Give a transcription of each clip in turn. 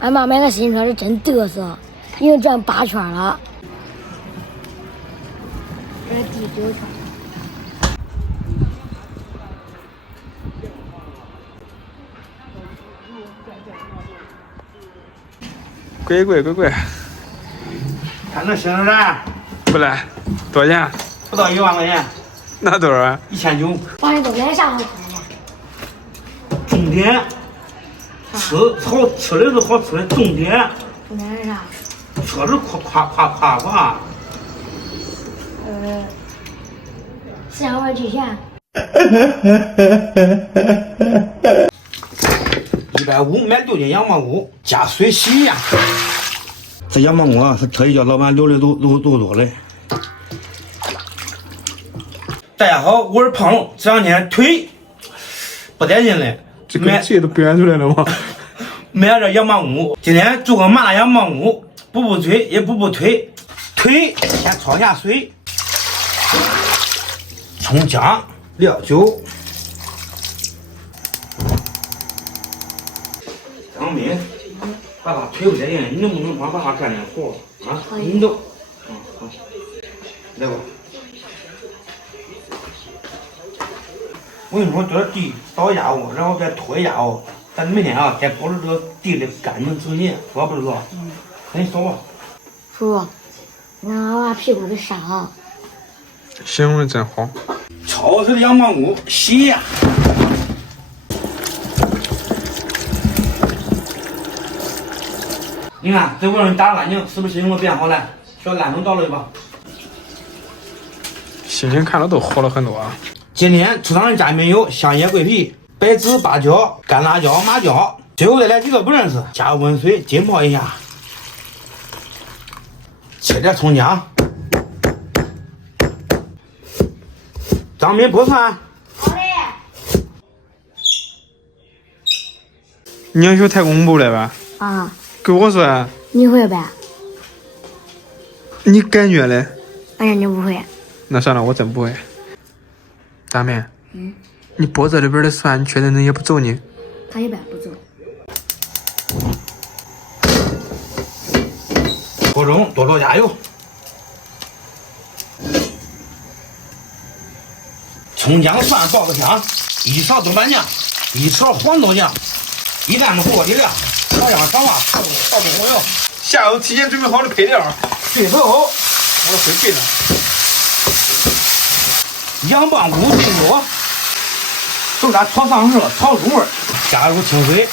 俺妈买个新车是真嘚瑟，已经转8圈了。这是第9圈。贵，看这新车不来，多少钱？不到1万块钱，那多少？1900。王一东买啥好看呀？重点，吃的是好吃的，重点。重点是啥？车是夸。4万提钱。150买6斤羊毛菇，加水洗一下。这羊毛菇啊，是特意叫老板留的都多嘞。大家好，我是胖龙，这2天腿不带劲嘞，这个气都表现出来了吗？买了这羊毛菇，今天做个麻辣羊毛菇，补腿也补腿。腿先焯下水，葱姜料酒。张斌，爸爸腿不带劲，你能不能帮爸爸干点活啊？你都，好，来吧。我跟你说，这地倒一下午，然后再拖一下午，咱明天啊，再保持这个地的干净整洁，知道不知道？那你说吧。叔，你让我把屁股给杀了。形容的真好。焯水的羊毛菇洗一下。你看这味儿你打干净，是不是心情都变好了？小烂成倒了吧？心情看着都好了很多啊。今天出场的家里面有香叶、桂皮、白芷、八角、干辣椒、麻椒，最后再来几个不认识，加温水浸泡一下，切点葱姜。张斌剥蒜。好嘞。你要学太公步了吧？啊。给我说。你会呗？你感觉嘞？反正你不会。那算了，我真不会。大妹，你脖子里边的蒜，你确定能也不走你？他一般不走。锅中多倒加油，葱姜蒜爆个香，1勺豆瓣酱，1勺黄豆酱，1担子火锅底料，少量少麻，少不红油。下午提前准备好的配料。最后，我会背的。羊棒菇进锅，豆渣炒上色，炒入味，加入清水，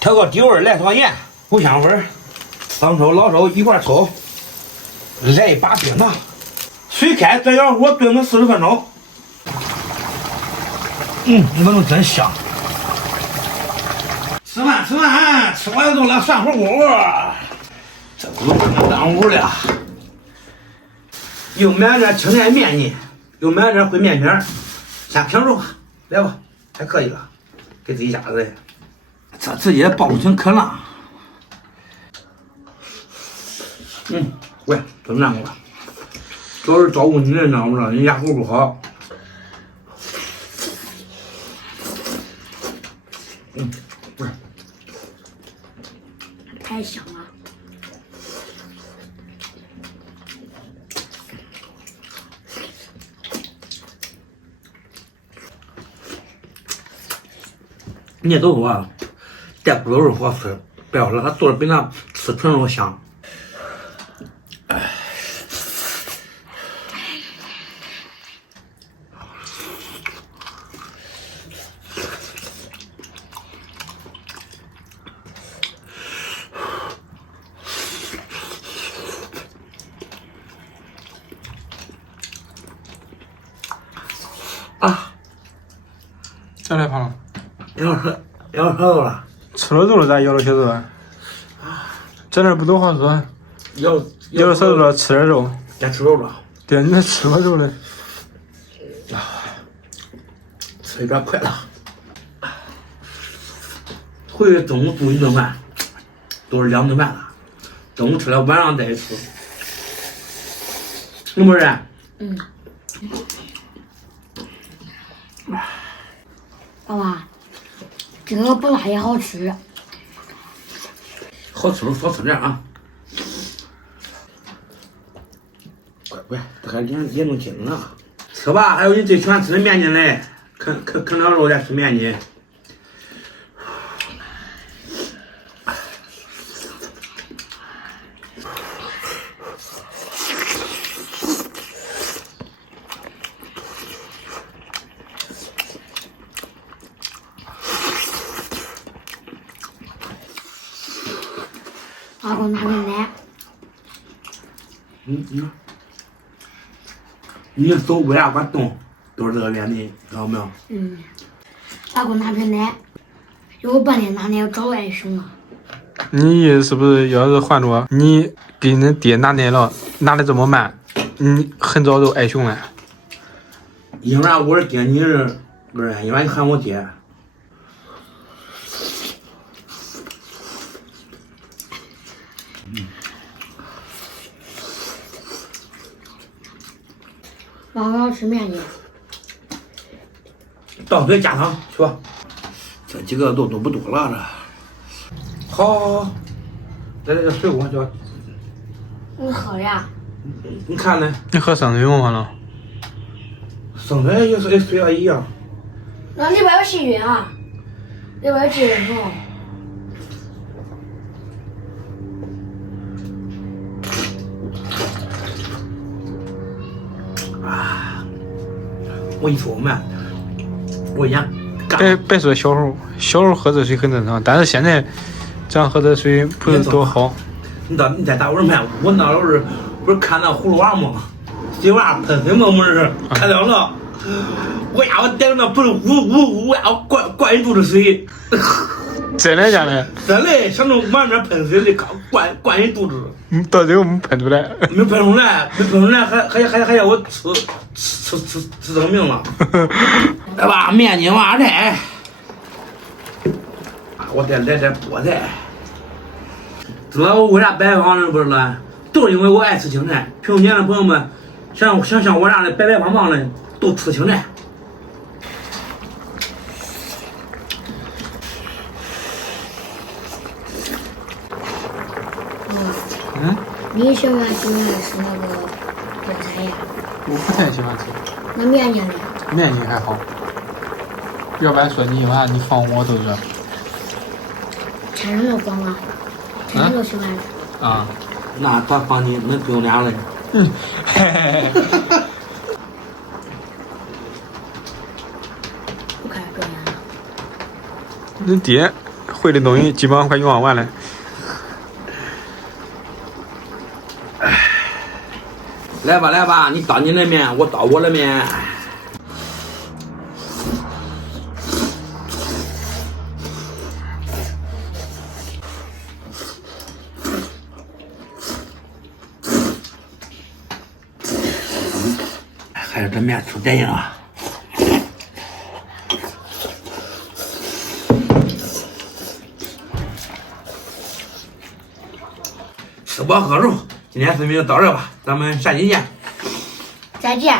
调个底味，来勺盐，五香粉，生抽、老抽一块抽，来一把冰糖，水开转小火炖个40分钟。你闻着真香。吃完都来涮火锅，这不能耽误了。又买点青菜面呢，又买点烩面片，先平手吧，来吧，还可以了，给自己家子。这直接爆成可辣。喂，真难过，主要是照顾你人，知道不知道？人牙口不好。不是，太香了。捏豆腐啊，带骨头肉好吃，不要说它做的比那吃纯肉香。再来胖了。咬舌头了。吃了肉了咋咬了舌头啊？在那不都好说？咬了舌头了，吃点肉。先吃肉了。对，你还吃了肉呢。吃有点快了。回去中午煮一顿饭，都是2顿饭了。中午吃了，晚上再吃。是不是？爸爸，这个不辣也好吃。好吃少吃点啊！乖，这还脸都金了。吃吧，还有你最喜欢吃的面筋嘞，啃两肉再吃面筋。然后拿点奶。你手为啥把动？都是这个原因，知道没有？然后拿瓶奶，有半天拿奶找外甥了。你意思是不是要是换着你给恁爹拿奶了，拿的这么慢，你很早就挨熊了？因为我是爹，你是不是？因为你喊我爹。然后要吃面筋。倒水加汤去吧。这几个都不多了这。好，这水果就。你喝呀？你看呢？你喝生水吗？了？生水也是水也一样。那里边有细菌啊，里边有寄生虫。我一说嘛，我讲。别说小时候喝这水很正常，但是现在这样喝这水不是多好。你再打我说嘛，我那时候不是看那葫芦娃吗？水娃喷水吗？没事，看了了。我呀，我点那不是呜呀，灌一肚子水。真的假的？真的，想着往那喷水的，灌一肚子。到最后没喷出来。没喷出来，还要我吃生命了。来吧，面筋娃菜。我再来点菠菜。知道我为啥白胖了不是了？都是因为我爱吃青菜。平年的朋友们，想像我这样的白胖胖的，都吃青菜。你喜欢吃那个菠菜呀？我不太喜欢吃。那面筋呢？面筋还好，要不然说你娃你放我都是。产生都放了，产生都喜欢吃。啊，那他放你，那不用俩了。不开始表演了。你爹会的东西基本上快用完了。来吧，你倒你的面，我倒我的面。还是这面出点硬啊！吃饱喝足，今天视频就到这吧，咱们下期见。再见。